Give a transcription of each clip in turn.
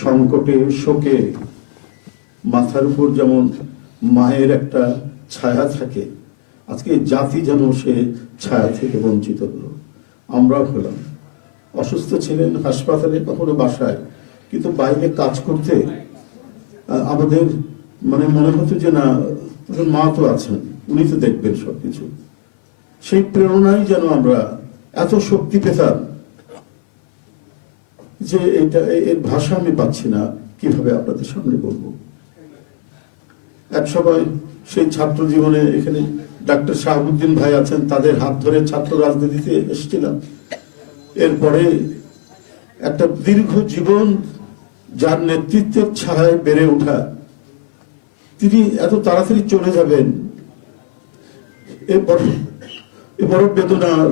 সংকটে শোকে মাথার উপর যেমন মায়ের একটা ছায়া থাকে, আজকে জাতি যেন সে ছায়া থেকে বঞ্চিত হলো। আমরা হলাম, অসুস্থ ছিলেন হাসপাতালে, কখনো বাসায়, কিন্তু বাইরে কাজ করতে আমাদের মনে হতো যে না, মা তো আছেন, উনি তো দেখবেন সবকিছু। সেই প্রেরণাই যেন আমরা এত শক্তি পেতাম যে এর ভাষা আমি পাচ্ছি না কিভাবে আপনাদের সামনে বলবো। এক সময় সেই ছাত্র জীবনে এখানে ডাক্তার শাহাবুদ্দিন ভাই আছেন, তাদের হাত ধরে ছাত্র রাজনীতিতে এসেছিলাম। এরপরে একটা দীর্ঘ জীবন যার নেতৃত্বের ছায়ায় বেড়ে ওঠা, তিনি এত তাড়াতাড়ি চলে যাবেন, এ বড় বেদনার।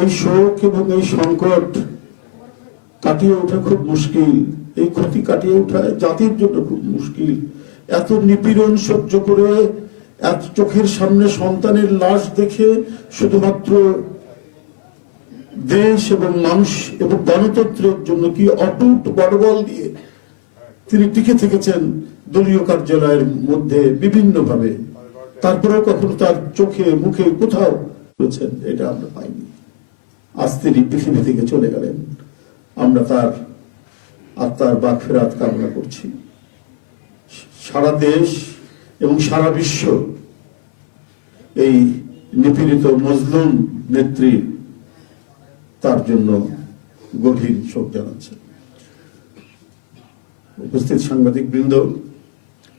এই শোক এবং এই সংকট কাটিয়ে ওঠা খুব মুশকিল, এই ক্ষতি কাটিয়ে ওঠা জাতির জন্য খুব মুশকিল। এত নিপীড়ন সহ্য করে, এত চোখের সামনে সন্তানের লাশ দেখে শুধুমাত্র দেশ এবং মানুষ এবং গণতন্ত্রের জন্য কি অটুট বড়বল দিয়ে তিনি টিকে থেকেছেন দলীয় কার্যালয়ের মধ্যে বিভিন্ন ভাবে। তারপরেও কখনো তার চোখে মুখে কোথাও করেছেন, এটা আমরা পাইনি। আজ তিনি পৃথিবী থেকে চলে গেলেন, আমরা তার আত্মার মাগফিরাত কামনা করছি। সারা দেশ এবং সারা বিশ্ব এই নিপীড়িত মজলুম নেত্রী তার জন্য গভীর শোক জানাচ্ছে। উপস্থিত সাংবাদিক বৃন্দ,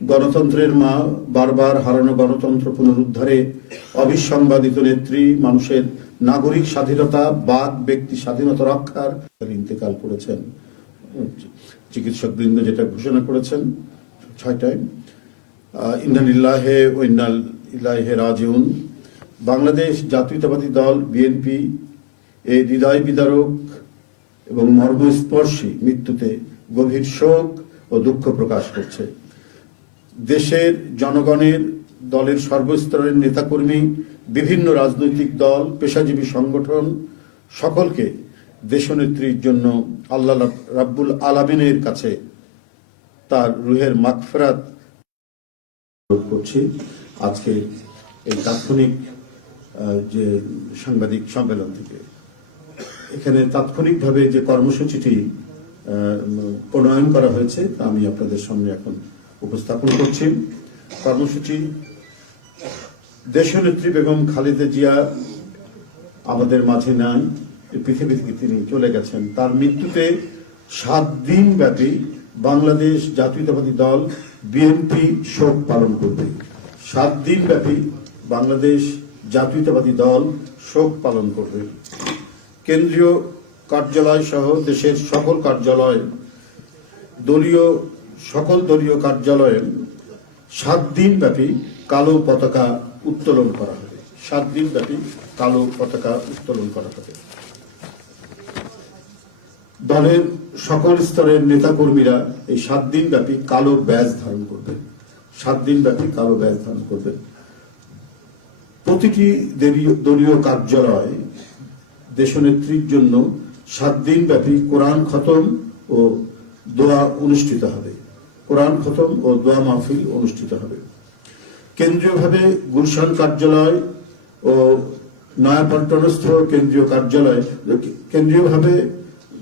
গণতন্ত্রের মা, বারবার হারানো গণতন্ত্র পুনরুদ্ধারে অবিসংবাদিত নেত্রী, মানুষের নাগরিক স্বাধীনতা, বাক ব্যক্তি স্বাধীনতা রক্ষার ইন্তেকাল করেছেন। চিকিৎসক বৃন্দ যেটা ঘোষণা করেছেন 6টায়, ইন্না লিল্লাহি ওয়া ইন্না ইলাইহি রাজিউন। বাংলাদেশ জাতীয়তাবাদী দল বিএনপি এই হৃদয় বিদারক এবং মর্মস্পর্শী মৃত্যুতে গভীর শোক ও দুঃখ প্রকাশ করছে। দেশের জনগণের, দলের সর্বস্তরের নেতাকর্মী, বিভিন্ন রাজনৈতিক দল, পেশাজীবী সংগঠন সকলকে দেশনেত্রীর জন্য আল্লাহ রাব্বুল আলামিনের কাছে তার রুহের মাগফিরাত করছি। আজকে এই তাৎক্ষণিক যে সাংবাদিক সম্মেলন থেকে এখানে তাৎক্ষণিকভাবে যে কর্মসূচিটি প্রণয়ন করা হয়েছে তা আমি আপনাদের সামনে এখন উপস্থাপন করছি। কর্মসূচি: দেশনেত্রী বেগম খালেদা জিয়া আমাদের মাঝে নাই, পৃথিবী থেকে তিনি চলে গেছেন। তার মৃত্যুতে 7 দিন ব্যাপী বাংলাদেশ জাতীয়তাবাদী দল বিএনপি শোক পালন করবে। 7 দিন ব্যাপী বাংলাদেশ জাতীয়তাবাদী দল শোক পালন করবে। কেন্দ্রীয় কার্যালয় সহ দেশের সকল কার্যালয়, সকল দলীয় কার্যালয়ে 7 দিন ব্যাপী কালো পতাকা উত্তোলন করা হবে। 7 দিন ব্যাপী কালো পতাকা উত্তোলন করা হবে। দলের সকল স্তরের নেতাকর্মীরা এই 7 দিন ব্যাপী কালো ব্যাজ ধারণ করবেন। 7 দিন ব্যাপী কালো ব্যাজ ধারণ করবেন। প্রতিটি দলীয় কার্যালয় দেশনেত্রীর জন্য 7 দিন ব্যাপী কোরআন খতম ও দোয়া অনুষ্ঠিত হবে। কোরআন খতম ও দোয়া মাহফিল অনুষ্ঠিত হবে। কেন্দ্রীয়ভাবে গুলশান কার্যালয় ও নয়াপল্টনস্থ কেন্দ্রীয় কার্যালয়, কেন্দ্রীয়ভাবে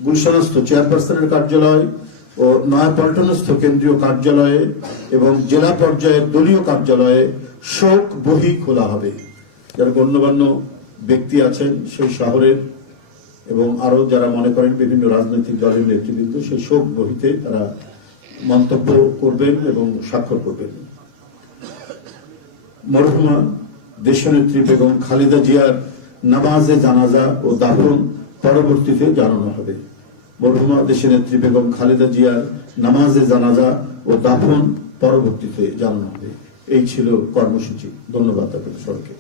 গুলশানস্থ চেয়ারপারসনের কার্যালয় ও নয়াপল্টনস্থ কেন্দ্রীয় কার্যালয়ে এবং জেলা পর্যায়ের দলীয় কার্যালয়ে শোক বহি খোলা হবে। যারা গণ্যমান্য ব্যক্তি আছেন সেই শহরের এবং আরো যারা মনে করেন বিভিন্ন রাজনৈতিক দলের নেতৃবৃন্দ, সেই শোক বহিতে তারা মন্তব্য করবেন এবং স্বাক্ষর করবেন। মরহুমা দেশনেত্রী বেগম খালেদা জিয়ার নামাজে জানাজা ও দাফন পরবর্তীতে জানানো হবে। মরহুমা দেশনেত্রী বেগম খালেদা জিয়ার নামাজে জানাজা ও দাফন পরবর্তীতে জানানো হবে। এই ছিল কর্মসূচি। ধন্যবাদ আপনাদের সবাইকে।